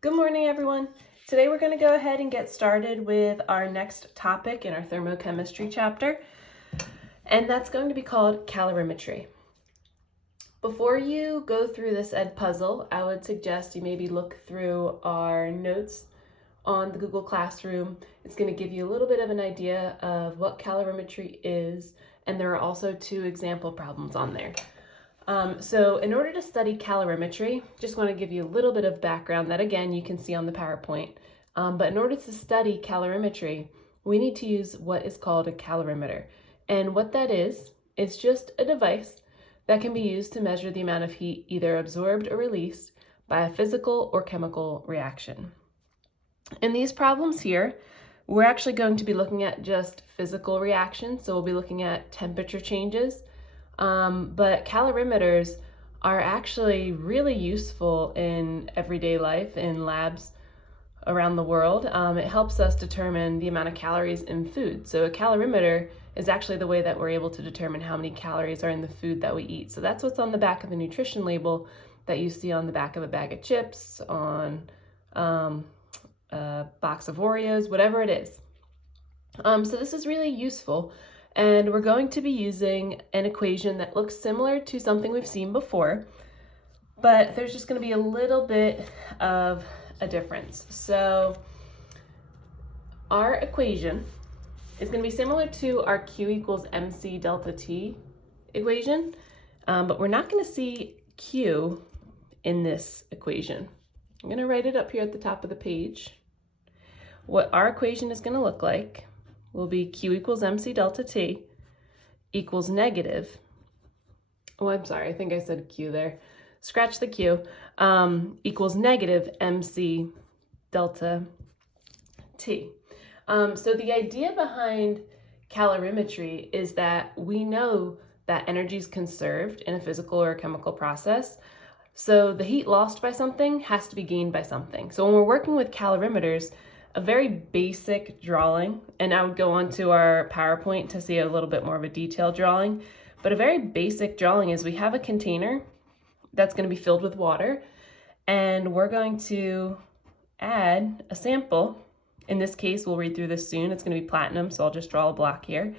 Good morning, everyone. Today we're going to go ahead and get started with our next topic in our thermochemistry chapter, and that's going to be called calorimetry. Before you go through this ed puzzle, I would suggest you maybe look through our notes on the Google Classroom. It's going to give you a little bit of an idea of what calorimetry is, and there are also 2 example problems on there. So in order to study calorimetry, just want to give you a little bit of background that again you can see on the PowerPoint. But in order to study calorimetry, we need to use what is called a calorimeter. And what that is just a device that can be used to measure the amount of heat either absorbed or released by a physical or chemical reaction. In these problems here, we're actually going to be looking at just physical reactions. So we'll be looking at temperature changes. But calorimeters are actually really useful in everyday life in labs around the world. It helps us determine the amount of calories in food. So a calorimeter is actually the way that we're able to determine how many calories are in the food that we eat. So that's what's on the back of the nutrition label that you see on the back of a bag of chips, on a box of Oreos, whatever it is. So this is really useful. And we're going to be using an equation that looks similar to something we've seen before, but there's just going to be a little bit of a difference. So our equation is going to be similar to our Q equals MC delta T equation, but we're not going to see Q in this equation. I'm going to write it up here at the top of the page. What our equation is going to look like will be Q equals MC delta T equals negative, oh, I'm sorry, I think I said Q there. Scratch the Q, equals negative MC delta T. So the idea behind calorimetry is that we know that energy is conserved in a physical or a chemical process. So the heat lost by something has to be gained by something. So when we're working with calorimeters, a very basic drawing, and I would go on to our PowerPoint to see a little bit more of a detailed drawing, but a very basic drawing is we have a container that's going to be filled with water, and we're going to add a sample. In this case, we'll read through this soon. It's going to be platinum, so I'll just draw a block here.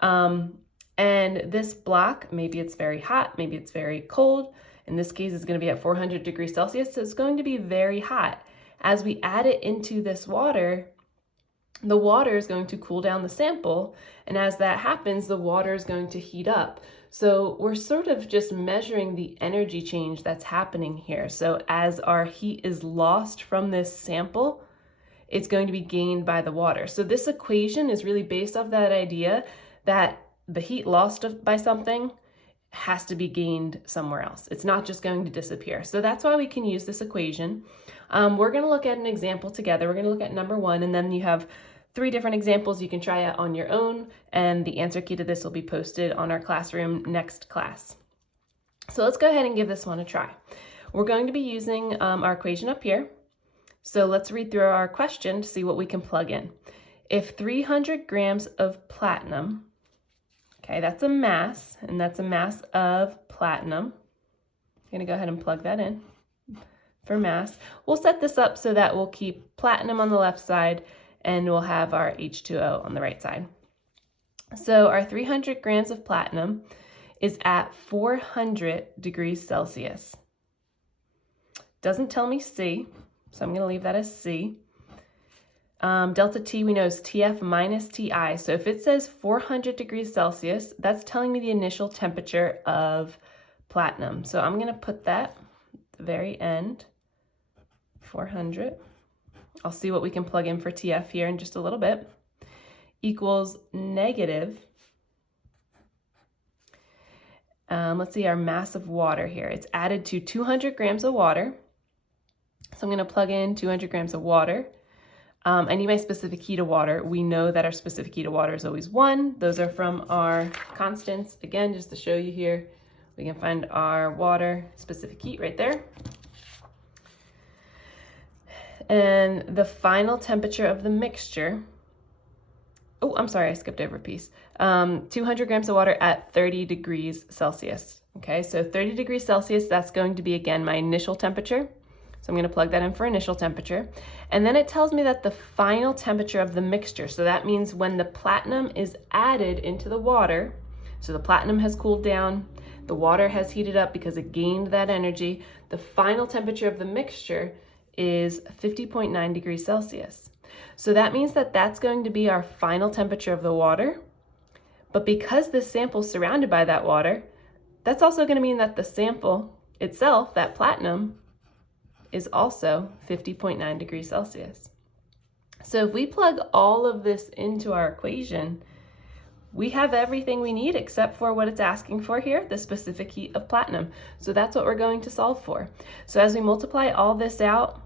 And this block, maybe it's very hot, maybe it's very cold. In this case, it's going to be at 400 degrees Celsius, so it's going to be very hot. As we add it into this water, the water is going to cool down the sample, and as that happens, the water is going to heat up. So we're sort of just measuring the energy change that's happening here. So as our heat is lost from this sample, it's going to be gained by the water. So this equation is really based off that idea that the heat lost by something has to be gained somewhere else. It's not just going to disappear. So that's why we can use this equation. We're going to look at an example together. We're going to look at number 1, and then you have 3 different examples you can try out on your own, and the answer key to this will be posted on our classroom next class. So let's go ahead and give this one a try. We're going to be using our equation up here. So let's read through our question to see what we can plug in. If 300 grams of platinum, okay, that's a mass, and that's a mass of platinum. I'm going to go ahead and plug that in for mass. We'll set this up so that we'll keep platinum on the left side and we'll have our H2O on the right side. So our 300 grams of platinum is at 400 degrees Celsius. Doesn't tell me C, so I'm going to leave that as C. Delta T we know is TF minus TI. So if it says 400 degrees Celsius, that's telling me the initial temperature of platinum. So I'm going to put that at the very end, 400. I'll see what we can plug in for TF here in just a little bit. Equals negative. Let's see our mass of water here. It's added to 200 grams of water. So I'm going to plug in 200 grams of water. I need my specific heat of water. We know that our specific heat of water is always 1. Those are from our constants. Again, just to show you here, we can find our water specific heat right there. And the final temperature of the mixture, oh, I'm sorry, I skipped over a piece. 200 grams of water at 30 degrees Celsius. Okay, so 30 degrees Celsius, that's going to be, again, my initial temperature. So I'm going to plug that in for initial temperature. And then it tells me that the final temperature of the mixture, so that means when the platinum is added into the water, so the platinum has cooled down, the water has heated up because it gained that energy, the final temperature of the mixture is 50.9 degrees Celsius. So that means that that's going to be our final temperature of the water. But because this sample is surrounded by that water, that's also going to mean that the sample itself, that platinum, is also 50.9 degrees Celsius. So if we plug all of this into our equation, we have everything we need except for what it's asking for here, the specific heat of platinum. So that's what we're going to solve for. So as we multiply all this out,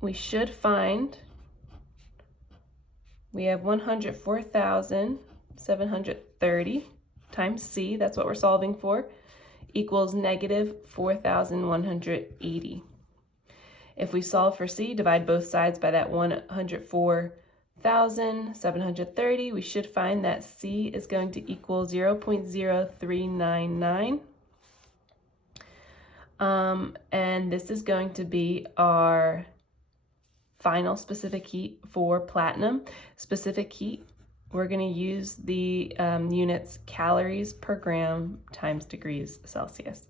we should find we have 104,730 times C, that's what we're solving for, equals negative 4,180. If we solve for C, divide both sides by that 104,730, we should find that C is going to equal 0.0399. And this is going to be our final specific heat for platinum. Specific heat, we're going to use the units calories per gram times degrees Celsius.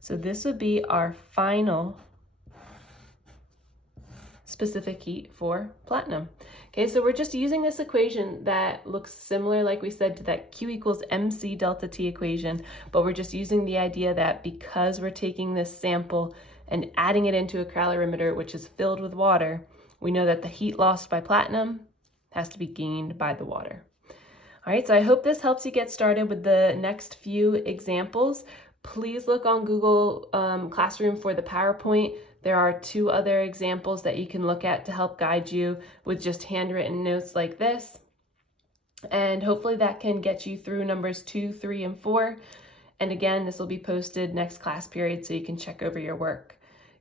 So this would be our final specific heat for platinum. Okay, so we're just using this equation that looks similar, like we said, to that Q equals MC delta T equation, but we're just using the idea that because we're taking this sample and adding it into a calorimeter, which is filled with water, we know that the heat lost by platinum has to be gained by the water. All right, so I hope this helps you get started with the next few examples. Please look on Google Classroom for the PowerPoint. There are 2 other examples that you can look at to help guide you with just handwritten notes like this. And hopefully that can get you through numbers 2, 3, and 4. And again, this will be posted next class period so you can check over your work.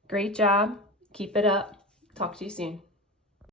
Great job. Keep it up. Talk to you soon.